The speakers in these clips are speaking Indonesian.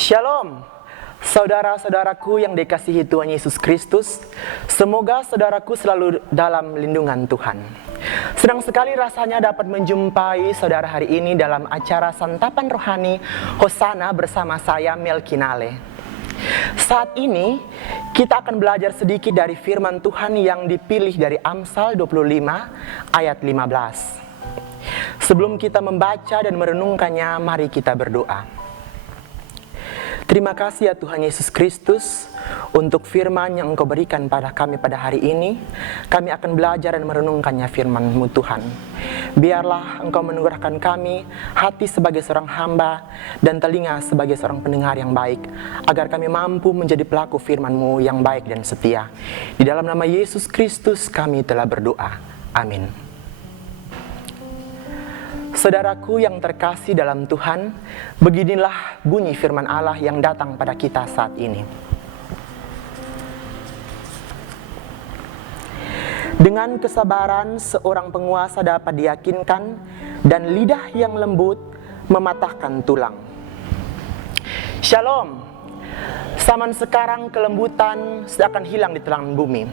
Shalom, saudara-saudaraku yang dikasihi Tuhan Yesus Kristus. Semoga saudaraku selalu dalam lindungan Tuhan. Senang sekali rasanya dapat menjumpai saudara hari ini dalam acara Santapan Rohani Hosana bersama saya Melkinale. Saat ini kita akan belajar sedikit dari firman Tuhan yang dipilih dari Amsal 25 ayat 15. Sebelum kita membaca dan merenungkannya, mari kita berdoa. Terima kasih ya Tuhan Yesus Kristus untuk firman yang Engkau berikan pada kami pada hari ini. Kami akan belajar dan merenungkannya firman-Mu Tuhan. Biarlah Engkau menurunkan kami hati sebagai seorang hamba dan telinga sebagai seorang pendengar yang baik, agar kami mampu menjadi pelaku firman-Mu yang baik dan setia. Di dalam nama Yesus Kristus kami telah berdoa. Amin. Saudaraku yang terkasih dalam Tuhan, beginilah bunyi firman Allah yang datang pada kita saat ini. Dengan kesabaran seorang penguasa dapat diyakinkan, dan lidah yang lembut mematahkan tulang. Shalom. Zaman sekarang kelembutan seakan hilang di telangan bumi,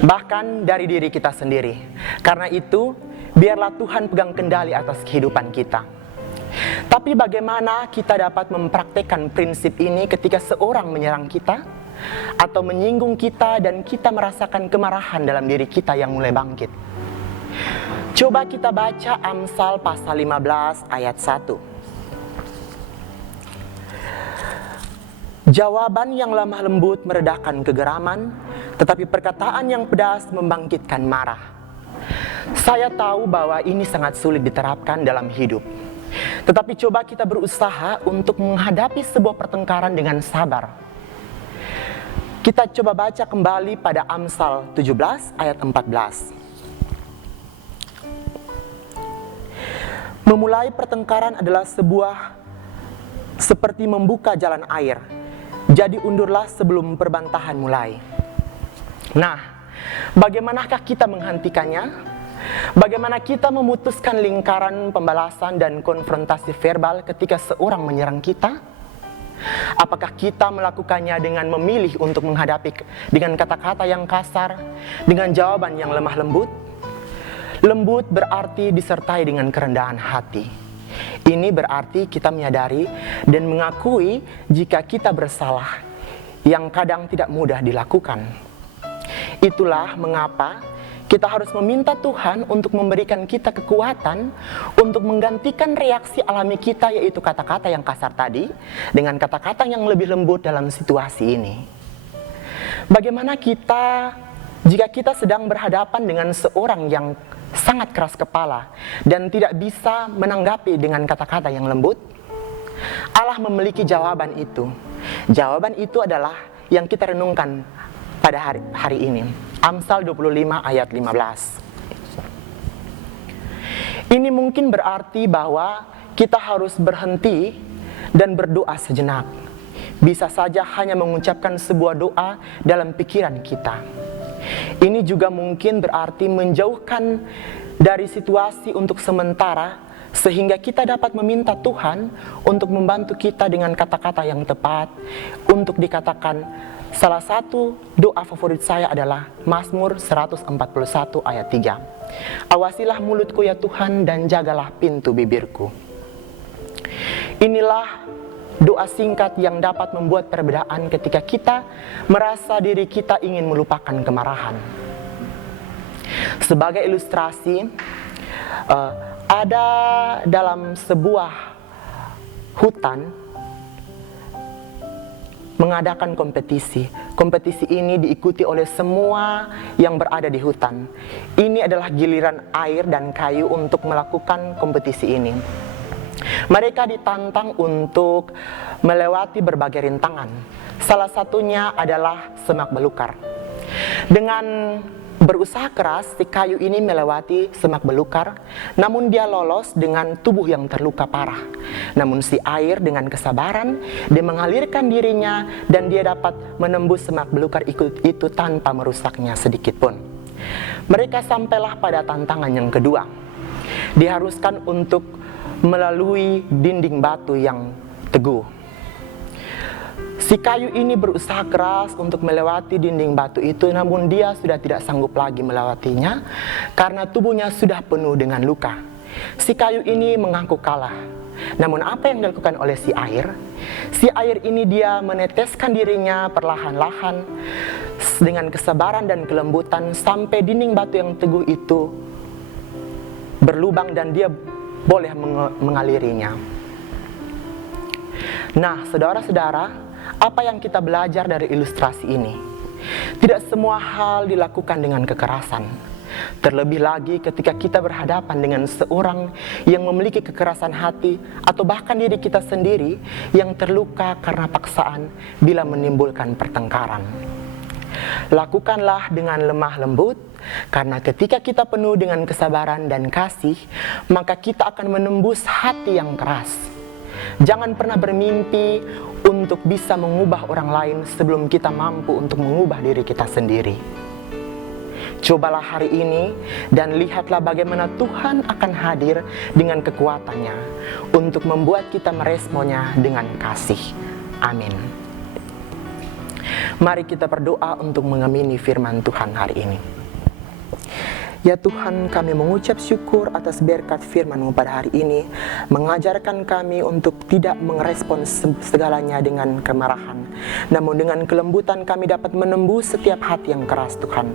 bahkan dari diri kita sendiri. Karena itu, biarlah Tuhan pegang kendali atas kehidupan kita. Tapi bagaimana kita dapat mempraktekkan prinsip ini ketika seorang menyerang kita atau menyinggung kita dan kita merasakan kemarahan dalam diri kita yang mulai bangkit? Coba kita baca Amsal pasal 15 ayat 1. Jawaban yang lemah lembut meredakan kegeraman, tetapi perkataan yang pedas membangkitkan marah. Saya tahu bahwa ini sangat sulit diterapkan dalam hidup. Tetapi coba kita berusaha untuk menghadapi sebuah pertengkaran dengan sabar. Kita coba baca kembali pada Amsal 17 ayat 14. Memulai pertengkaran adalah seperti membuka jalan air. Jadi undurlah sebelum perbantahan mulai. Nah, bagaimanakah kita menghentikannya? Bagaimana kita memutuskan lingkaran pembalasan dan konfrontasi verbal ketika seorang menyerang kita? Apakah kita melakukannya dengan memilih untuk menghadapi dengan kata-kata yang kasar, dengan jawaban yang lemah lembut? Lembut berarti disertai dengan kerendahan hati. Ini berarti kita menyadari dan mengakui jika kita bersalah, yang kadang tidak mudah dilakukan. Itulah mengapa kita harus meminta Tuhan untuk memberikan kita kekuatan untuk menggantikan reaksi alami kita, yaitu kata-kata yang kasar tadi, dengan kata-kata yang lebih lembut dalam situasi ini. Bagaimana kita jika kita sedang berhadapan dengan seorang yang sangat keras kepala dan tidak bisa menanggapi dengan kata-kata yang lembut? Allah memiliki jawaban itu. Jawaban itu adalah yang kita renungkan pada hari ini. Amsal 25 ayat 15. Ini mungkin berarti bahwa kita harus berhenti dan berdoa sejenak. Bisa saja hanya mengucapkan sebuah doa dalam pikiran kita. Ini juga mungkin berarti menjauhkan dari situasi untuk sementara, sehingga kita dapat meminta Tuhan untuk membantu kita dengan kata-kata yang tepat. Untuk dikatakan, salah satu doa favorit saya adalah Mazmur 141 ayat 3. Awasilah mulutku ya Tuhan dan jagalah pintu bibirku. Inilah doa singkat yang dapat membuat perbedaan ketika kita merasa diri kita ingin melupakan kemarahan. Sebagai ilustrasi, ada dalam sebuah hutan mengadakan kompetisi. Kompetisi ini diikuti oleh semua yang berada di hutan. Ini adalah giliran air dan kayu untuk melakukan kompetisi ini. Mereka ditantang untuk melewati berbagai rintangan. Salah satunya adalah semak belukar. Dengan berusaha keras, si kayu ini melewati semak belukar, namun dia lolos dengan tubuh yang terluka parah. Namun si air dengan kesabaran, dia mengalirkan dirinya dan dia dapat menembus semak belukar itu tanpa merusaknya sedikit pun. Mereka sampailah pada tantangan yang kedua. Diharuskan untuk melalui dinding batu yang teguh. Si kayu ini berusaha keras untuk melewati dinding batu itu, namun dia sudah tidak sanggup lagi melewatinya karena tubuhnya sudah penuh dengan luka. Si kayu ini mengaku kalah. Namun apa yang dilakukan oleh si air? Si air ini dia meneteskan dirinya perlahan-lahan dengan kesabaran dan kelembutan sampai dinding batu yang teguh itu berlubang dan dia boleh mengalirinya. Nah, saudara-saudara, apa yang kita belajar dari ilustrasi ini? Tidak semua hal dilakukan dengan kekerasan. Terlebih lagi ketika kita berhadapan dengan seorang yang memiliki kekerasan hati atau bahkan diri kita sendiri yang terluka karena paksaan bila menimbulkan pertengkaran. Lakukanlah dengan lemah lembut, karena ketika kita penuh dengan kesabaran dan kasih, maka kita akan menembus hati yang keras. Jangan pernah bermimpi untuk bisa mengubah orang lain sebelum kita mampu untuk mengubah diri kita sendiri. Cobalah hari ini dan lihatlah bagaimana Tuhan akan hadir dengan kekuatannya untuk membuat kita meresponnya dengan kasih. Amin. Mari kita berdoa untuk mengamini firman Tuhan hari ini. Ya Tuhan, kami mengucap syukur atas berkat firman-Mu pada hari ini, mengajarkan kami untuk tidak merespon segalanya dengan kemarahan, namun dengan kelembutan kami dapat menembus setiap hati yang keras Tuhan.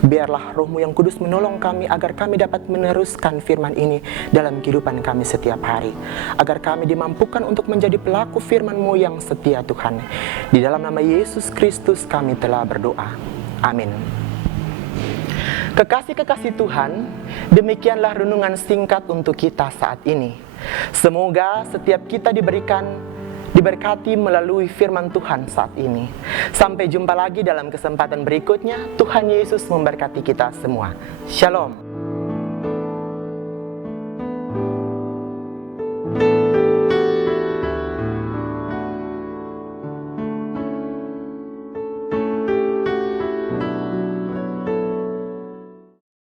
Biarlah Roh-Mu yang kudus menolong kami agar kami dapat meneruskan firman ini dalam kehidupan kami setiap hari, agar kami dimampukan untuk menjadi pelaku firman-Mu yang setia Tuhan. Di dalam nama Yesus Kristus kami telah berdoa. Amin. Kekasih-kekasih Tuhan, demikianlah renungan singkat untuk kita saat ini. Semoga setiap kita diberkati melalui firman Tuhan saat ini. Sampai jumpa lagi dalam kesempatan berikutnya. Tuhan Yesus memberkati kita semua. Shalom.